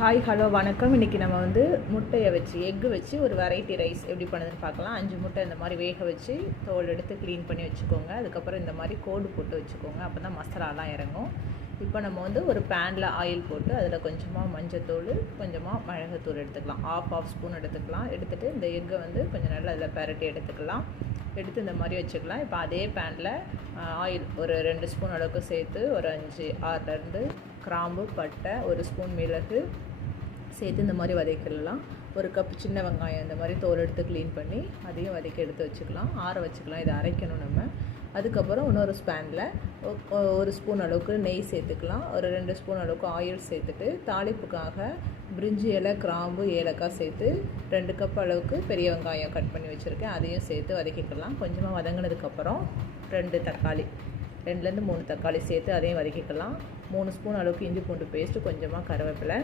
Hi hello வணக்கம். இன்றைக்கி நம்ம வந்து முட்டையை வச்சு எக்கு வச்சு ஒரு வெரைட்டி ரைஸ் எப்படி பண்ணுதுன்னு பார்க்கலாம். 5 முட்டை இந்த மாதிரி வேக வச்சு தோல் எடுத்து க்ளீன் பண்ணி வச்சுக்கோங்க. அதுக்கப்புறம் இந்த மாதிரி கோடு போட்டு வச்சுக்கோங்க. அப்போ தான் மசாலாலாம் இறங்கும். இப்போ நம்ம வந்து ஒரு பேனில் ஆயில் போட்டு அதில் கொஞ்சமாக மஞ்சத்தூள், கொஞ்சமாக மிளகுத்தூள் எடுத்துக்கலாம். ஆஃப் ஸ்பூன் எடுத்துக்கலாம். எடுத்துகிட்டு இந்த எக்கை வந்து கொஞ்சம் நல்லா அதில் பரட்டி எடுத்துக்கலாம். எடுத்து இந்த மாதிரி வச்சுக்கலாம். இப்போ அதே பேனில் ஆயில் ஒரு 2 ஸ்பூன் அளவுக்கு சேர்த்து ஒரு 5-6 கிராம்பு, பட்டை, 1 ஸ்பூன் மிளகு சேர்த்து இந்த மாதிரி வதக்கிடலாம். 1 கப் சின்ன வெங்காயம் இந்த மாதிரி தோல் எடுத்து க்ளீன் பண்ணி அதையும் வதக்கி எடுத்து வச்சுக்கலாம். ஆற வச்சுக்கலாம். இதை அரைக்கணும் நம்ம. அதுக்கப்புறம் இன்னொரு ஸ்பேனில் 1 ஸ்பூன் அளவுக்கு நெய் சேர்த்துக்கலாம். ஒரு 2 ஸ்பூன் அளவுக்கு ஆயில் சேர்த்துட்டு தாளிப்புக்காக பிரிஞ்சி இலை, கிராம்பு, ஏலக்காய் சேர்த்து 2 கப் அளவுக்கு பெரிய வெங்காயம் கட் பண்ணி வச்சுருக்கேன். அதையும் சேர்த்து வதக்கிக்கலாம். கொஞ்சமாக வதங்கினதுக்கப்புறம் 2 தக்காளி, 2லேருந்து 3 தக்காளி சேர்த்து அதையும் வதக்கிக்கலாம். 3 ஸ்பூன் அளவுக்கு இஞ்சி பூண்டு பேஸ்ட்டு, கொஞ்சமாக கருவேப்பிலை,